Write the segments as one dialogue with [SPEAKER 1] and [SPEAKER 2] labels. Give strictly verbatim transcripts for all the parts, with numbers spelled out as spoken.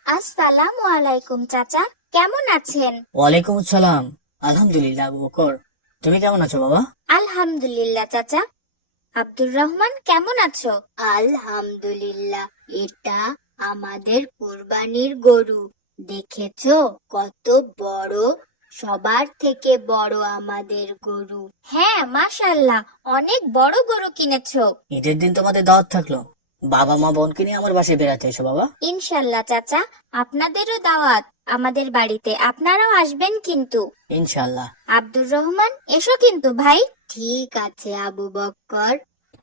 [SPEAKER 1] আসসালামু আলাইকুম চাচা, কেমন আছেন?
[SPEAKER 2] ওয়ালাইকুম আসসালাম। আলহামদুলিল্লাহ আবু বকর, তুমি কেমন আছো বাবা?
[SPEAKER 1] আলহামদুলিল্লাহ চাচা। আব্দুর রহমান কেমন আছো? আলহামদুলিল্লাহ। এটা আমাদের কুরবানির গরু, দেখেছো কত বড়, সবার থেকে বড় আমাদের গরু। হ্যাঁ, মাশাআল্লাহ, অনেক বড় গরু কিনেছো।
[SPEAKER 2] ঈদের দিন তোমাদের দাওয়াত থাকলো, বাবা মা বোনকে নিয়ে আমার বাসায় বেড়াতে এসো বাবা।
[SPEAKER 1] ইনশাল্লাহ চাচা, আপনাদেরও দাওয়াত আমাদের বাড়িতে, আপনারাও আসবেন কিন্তু।
[SPEAKER 2] ইনশাআল্লাহ।
[SPEAKER 1] আব্দুর রহমান, এসো কিন্তু ভাই। ঠিক আছে আবু বক্কর।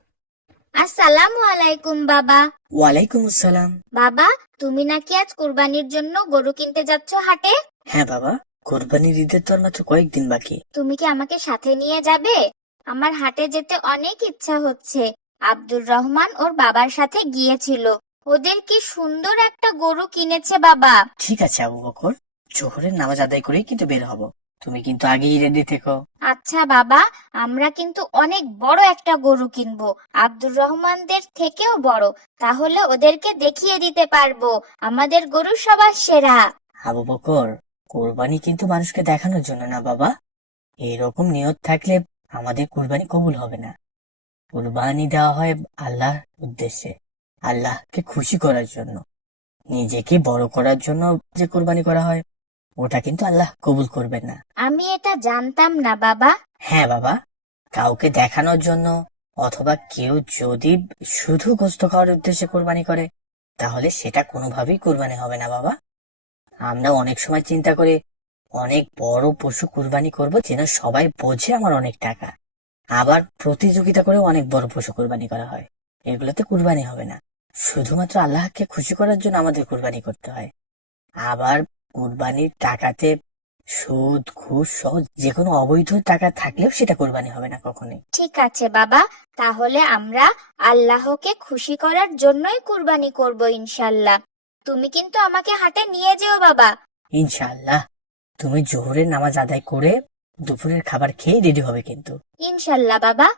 [SPEAKER 1] আসসালামু আলাইকুম বাবা।
[SPEAKER 2] ওয়ালাইকুম আসসালাম।
[SPEAKER 1] বাবা, তুমি নাকি আজ কুরবানির জন্য গরু কিনতে যাচ্ছ হাটে?
[SPEAKER 2] হ্যাঁ বাবা, কোরবানির ঈদের তো আর মাত্র কয়েকদিন বাকি।
[SPEAKER 1] তুমি কি আমাকে সাথে নিয়ে যাবে? আমার হাটে যেতে অনেক ইচ্ছা হচ্ছে। আব্দুর রহমান ওর বাবার সাথে গিয়েছিল, ওদের কি সুন্দর একটা গরু কিনেছে বাবা।
[SPEAKER 2] ঠিক আছে আবু বকর, জোহরের নামাজ আদায় করেই কিন্তু বের হব, তুমি কিন্তু আগেই রেডি থেকো।
[SPEAKER 1] আচ্ছা বাবা, আমরা কিন্তু অনেক বড় একটা গরু কিনবো, আব্দুর রহমানদের থেকেও বড়। তাহলে ওদেরকে দেখিয়ে দিতে পারবো আমাদের গরু সবার সেরা।
[SPEAKER 2] আবু বকর, কোরবানি কিন্তু মানুষকে দেখানোর জন্য না বাবা। এরকম নিয়ত থাকলে আমাদের কুরবানি কবুল হবে না। কুরবানি দেওয়া হয় আল্লাহর উদ্দেশ্যে, আল্লাহকে খুশি করার জন্য। নিজেকে বড় করার জন্য যে কোরবানি করা হয়, ওটা কিন্তু আল্লাহ কবুল করবেন না।
[SPEAKER 1] আমি এটা জানতাম না বাবা।
[SPEAKER 2] হ্যাঁ বাবা, কাউকে দেখানোর জন্য অথবা কেউ যদি শুধু গোশত খাওয়ার উদ্দেশ্যে কোরবানি করে, তাহলে সেটা কোনোভাবেই কোরবানি হবে না বাবা। আমরা অনেক সময় চিন্তা করে অনেক বড় পশু কুরবানি করব, যেন সবাই বোঝে আমার অনেক টাকা। আবার প্রতিযোগিতা করে অনেক বড় পশু কুরবানি করা হয়, এগুলোতে কুরবানি হবে না। শুধুমাত্র আল্লাহকে খুশি করার জন্য আমাদের কুরবানি করতে হয়। আবার কুরবানির টাকাতে সুদ ঘুষ সহ যে কোনো অবৈধ টাকা থাকলেও সেটা কুরবানি হবে না কখনোই।
[SPEAKER 1] ঠিক আছে বাবা, তাহলে আমরা আল্লাহকে খুশি করার জন্যই কুরবানি করব ইনশাল্লাহ। তুমি কিন্তু আমাকে হাটে নিয়ে যেও বাবা।
[SPEAKER 2] ইনশাআল্লাহ। তুমি জোহরের নামাজ আদায় করে দুপুরের খাবার খেয়ে রেডি হবে কিন্তু।
[SPEAKER 1] ইনশাল্লাহ বাবা।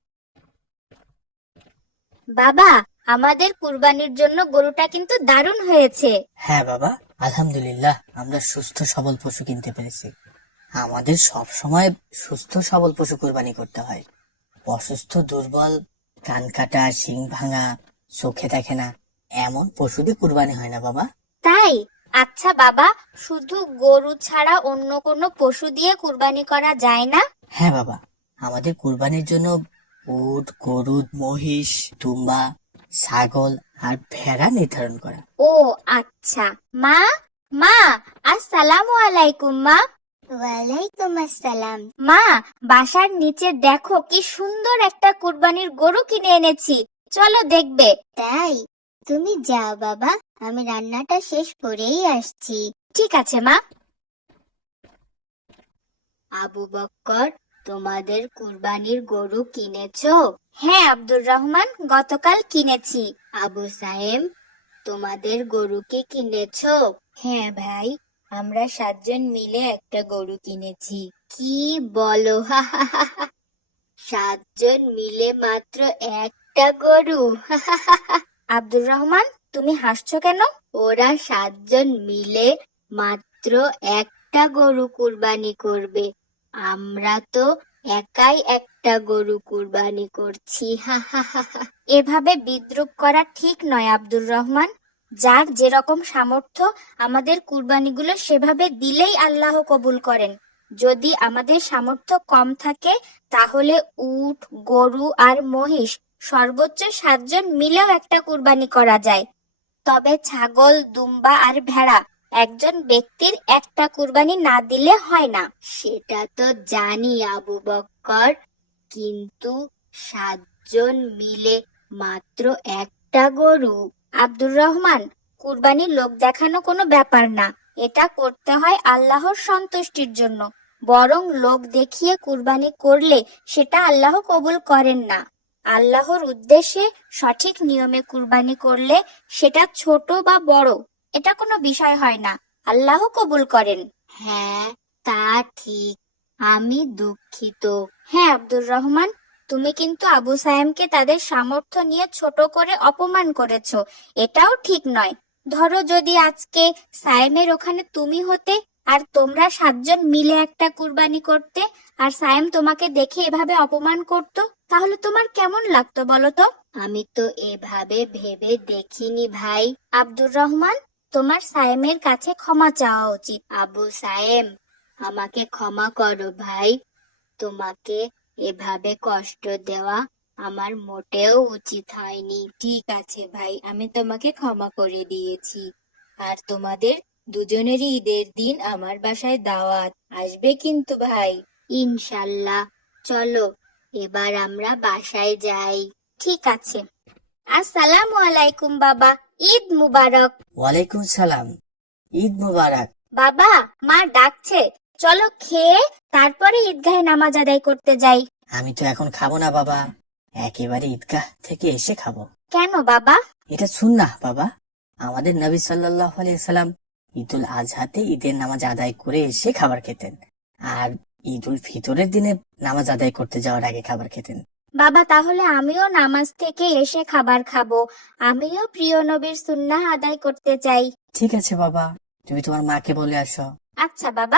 [SPEAKER 1] বাবা, আমাদের কুরবানির জন্য গরুটা কিন্তু দারুণ হয়েছে।
[SPEAKER 2] হ্যাঁ বাবা, আলহামদুলিল্লাহ, আমরা সুস্থ সবল পশু কিনতে পেরেছি। আমাদের সব সময় সুস্থ সবল পশু কুরবানি করতে হয়। অসুস্থ, দুর্বল, কান কাটা, শিং ভাঙা, চোখে দেখে না, এমন পশু দিয়ে কুরবানি হয় না বাবা।
[SPEAKER 1] তাই? আচ্ছা বাবা, শুধু গরু ছাড়া অন্য কোনো পশু দিয়ে কুরবানি করা যায় না?
[SPEAKER 2] হ্যাঁ বাবা, আমাদের কুরবানির জন্য উট, গরু, মহিষ, দুম্বা, ছাগল আর ভেড়া নির্ধারণ করা।
[SPEAKER 1] ও আচ্ছা। মা, মা, আসসালামু আলাইকুম মা। ওয়ালাইকুম আসসালাম। মা, বাসার নিচে দেখো কি সুন্দর একটা কুরবানির গরু কিনে এনেছি, চলো দেখবে। তাই? তুমি যাও বাবা, আমি রান্নাটা শেষ করেই আসছি। ঠিক আছে মা। আবু বক্কর, তোমাদের কুরবানির গরু কিনেছো? হ্যাঁ আব্দুর রহমান, গতকাল কিনেছি। আবু সাহেব, তোমাদের গরু কি কিনেছো? হ্যাঁ ভাই, আমরা সাতজন মিলে একটা গরু কিনেছি। কি বলো? সাতজন মিলে মাত্র একটা গরু? আব্দুর রহমান, তুমি হাসছো কেন? ওরা সাতজন মিলে মাত্র একটা গরু কুরবানি করবে, আমরা তো একাই একটা গরু কুরবানি করছি। এভাবে বিদ্রূপ করা ঠিক নয় আব্দুর রহমান। যার যেরকম সামর্থ্য, আমাদের কুরবানিগুলো সেভাবে দিলেই আল্লাহ কবুল করেন। যদি আমাদের সামর্থ্য কম থাকে, তাহলে উট, গরু আর মহিষ সর্বোচ্চ সাতজন মিলেও একটা কুরবানি করা যায়। তবে ছাগল, দুম্বা আর ভেড়া একজন ব্যক্তির একটা কুরবানি না দিলে হয় না। সেটা তো জানি আবু বক্কর, কিন্তু সাতজন মিলে মাত্র একটা গরু? আব্দুর রহমান, কুরবানির লোক দেখানো কোনো ব্যাপার না, এটা করতে হয় আল্লাহর সন্তুষ্টির জন্য। বরং লোক দেখিয়ে কুরবানি করলে সেটা আল্লাহ কবুল করেন না। আল্লাহর উদ্দেশ্যে সঠিক নিয়মে কুরবানি করলে সেটা ছোট বা বড়, এটা কোনো বিষয় হয় না, আল্লাহ কবুল করেন। হ্যাঁ, তা ঠিক, আমি দুঃখিত। হ্যাঁ আব্দুর রহমান, তুমি কিন্তু আবু সায়েমকে তাদের সামর্থ্য নিয়ে ছোট করে অপমান করেছো, এটাও ঠিক নয়। ধরো যদি আজকে সায়েমের ওখানে তুমি হতে আর তোমরা সাতজন মিলে একটা কুরবানি করতে, আর সায়েম তোমাকে দেখে এভাবে অপমান করত, তাহলে তোমার কেমন লাগতো বলো তো? আমি তো এভাবে ভেবে দেখিনি ভাই। আব্দুর রহমান, তোমার সায়েমের কাছে ক্ষমা চাওয়া উচিত। আবু সায়েম, আমাকে ক্ষমা করো ভাই। তোমাকে এভাবে কষ্ট দেওয়া আমার মোটেও উচিত হয়নি। ঠিক আছে ভাই, আমি তোমাকে ক্ষমা করে দিয়েছি। আর তোমাদের দুজনেরই ঈদের দিন আমার বাসায় দাওয়াত আসবে কিন্তু ভাই। ইনশাল্লাহ। চলো এবার আমরা বাসায় যাই। ঠিক আছে। আসসালামু আলাইকুম বাবা, ঈদ মুবারক।
[SPEAKER 2] ওয়ালাইকুম সালাম, ঈদ মোবারক।
[SPEAKER 1] বাবা, মা ডাকছে, চলো খেয়ে তারপরে ঈদগাহে নামাজ আদায় করতে যাই।
[SPEAKER 2] আমি তো এখন খাবো না বাবা, একেবারে ঈদগাহ থেকে এসে খাবো।
[SPEAKER 1] কেন বাবা?
[SPEAKER 2] এটা সুন্নাহ বাবা। আমাদের নবী সাল্লাল্লাহু আলাইহি সাল্লাম ঈদুল আজহাতে ঈদের নামাজ আদায় করে এসে খাবার খেতেন, আর ঈদুল ফিতরের দিনে নামাজ আদায় করতে যাওয়ার আগে খাবার খেতেন।
[SPEAKER 1] বাবা, তাহলে আমিও নামাজ থেকে এসে খাবার খাবো। আমিও প্রিয় নবীর সুন্নাহ আদায় করতে চাই।
[SPEAKER 2] ঠিক আছে বাবা, তুমি তোমার মাকে বলে আসো।
[SPEAKER 1] আচ্ছা বাবা।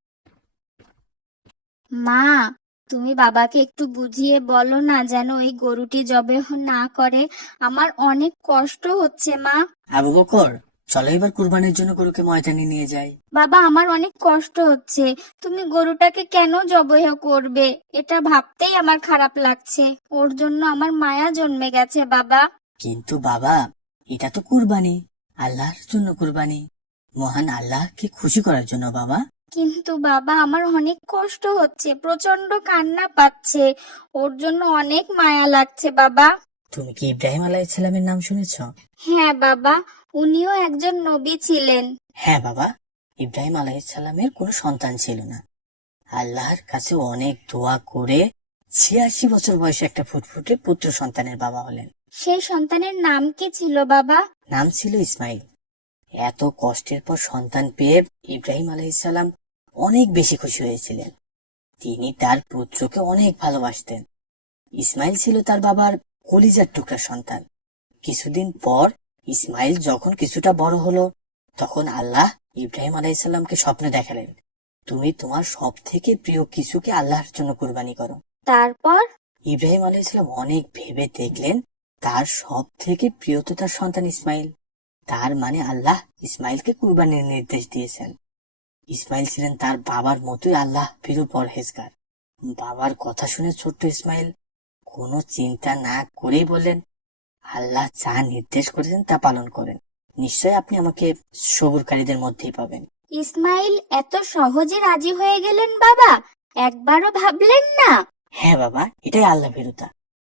[SPEAKER 1] মা, তুমি বাবাকে একটু বুঝিয়ে বলো না যেন এই গরুটি জবেহ না করে। আমার অনেক কষ্ট হচ্ছে মা।
[SPEAKER 2] আবু বকর, চলো এবার কুরবানির জন্য গরুকে ময়দানে নিয়ে যাই।
[SPEAKER 1] বাবা, আমার অনেক কষ্ট হচ্ছে। তুমি গরুটাকে কেন জবেহ করবে, এটা ভাবতেই আমার খারাপ লাগছে। ওর জন্য আমার মায়া জন্মে গেছে বাবা।
[SPEAKER 2] কিন্তু বাবা, এটা তো কুরবানি, আল্লাহর জন্য কুরবানি, মহান আল্লাহকে খুশি করার জন্য বাবা।
[SPEAKER 1] কিন্তু বাবা, আমার অনেক কষ্ট হচ্ছে, প্রচন্ড কান্না পাচ্ছে। ওর জন্য অনেক মায়া লাগছে বাবা।
[SPEAKER 2] তুমি কি ইব্রাহিম আলাইহিস সালামের নাম শুনেছ?
[SPEAKER 1] হ্যাঁ বাবা, উনিও একজন নবী ছিলেন।
[SPEAKER 2] হ্যাঁ বাবা, ইব্রাহিম আলাইহিস সালামের কোনো সন্তান ছিল না। আল্লাহর কাছে অনেক দোয়া করে ছিয়াশি বছর বয়সে একটা ফুটফুটে পুত্র সন্তানের বাবা হলেন।
[SPEAKER 1] সেই সন্তানের নাম কি ছিল বাবা?
[SPEAKER 2] নাম ছিল ইসমাইল। এত কষ্টের পর সন্তান পেয়ে ইব্রাহিম আলাইহিস সালাম অনেক বেশি খুশি হয়েছিলেন। তিনি তার পুত্রকে অনেক ভালোবাসতেন। ইসমাইল ছিল তার বাবার কলিজার টুকরা সন্তান। কিছুদিন পর ইসমাইল যখন কিছুটা বড় হলো, তখন আল্লাহ ইব্রাহিম আলাইহিস সালামকে স্বপ্নে দেখালেন, তুমি তোমার সব থেকে প্রিয় কিছুকে আল্লাহর জন্য কুরবানি করো।
[SPEAKER 1] তারপর?
[SPEAKER 2] ইব্রাহিম আলাইহিস সালাম অনেক ভেবে দেখলেন তার সব থেকে প্রিয় তো তার সন্তান ইসমাইল। তার মানে আল্লাহ ইসমাইলকে কুরবানির নির্দেশ দিয়েছেন। ইসমাইল ছিলেন তার বাবার মতোই আল্লাহ ভীরু পরহেজগার। বাবার কথা শুনে ছোট্ট ইসমাইল কোনো চিন্তা না করেই বললেন, আল্লাহ যা নির্দেশ করেছেন তা পালন করেন, নিশ্চয় আপনি আমাকে সবুরকারীদের মধ্যেই পাবেন।
[SPEAKER 1] ইসমাইল এত সহজে রাজি হয়ে গেলেন বাবা? একবারও ভাবলেন না?
[SPEAKER 2] হ্যাঁ বাবা, এটাই আল্লাহ ভীরুতা।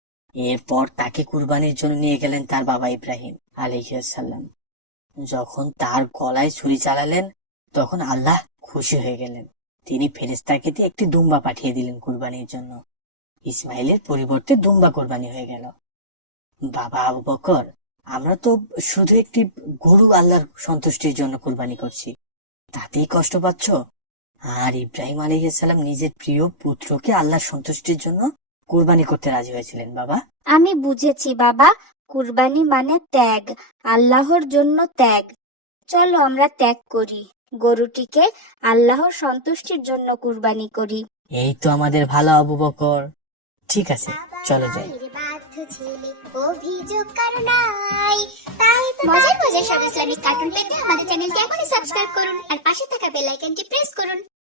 [SPEAKER 2] এরপর তাকে কুরবানির জন্য নিয়ে গেলেন তার বাবা ইব্রাহিম আলাইহিস সালাম। যখন তার গলায় ছুরি চালালেন, তখন আল্লাহ খুশি হয়ে গেলেন। তিনি ফেরেশতাকে দিয়ে একটি দুম্বা পাঠিয়ে দিলেন কুরবানির জন্য। ইসমাইলের পরিবর্তে দুম্বা কুরবানি হয়ে গেল। বাবা আবু বকর, আমরা তো শুধু একটি গরু আল্লাহর সন্তুষ্টির জন্য কুরবানি করছি, তাতেই কষ্ট পাচ্ছ? আর ইব্রাহিম আলাইহিস সালাম নিজের প্রিয় পুত্রকে আল্লাহর সন্তুষ্টির জন্য কুরবানি করতে রাজি হয়েছিলেন বাবা।
[SPEAKER 1] আমি বুঝেছি বাবা, কুরবানি মানে ত্যাগ, আল্লাহর জন্য ত্যাগ। চলো আমরা ত্যাগ করি, গরুটিকে আল্লাহর সন্তুষ্টির জন্য কুরবানি করি।
[SPEAKER 2] এই তো আমাদের ভালো আবু বকর। ঠিক আছে, চলো যাই।
[SPEAKER 1] অভিযোগ কার নাই, তাই তো মজার মজার সব ইসলামিক কার্টুন পেতে আমাদের চ্যানেলটি এখনই সাবস্ক্রাইব করুন আর পাশে থাকা বেল আইকনটি প্রেস করুন।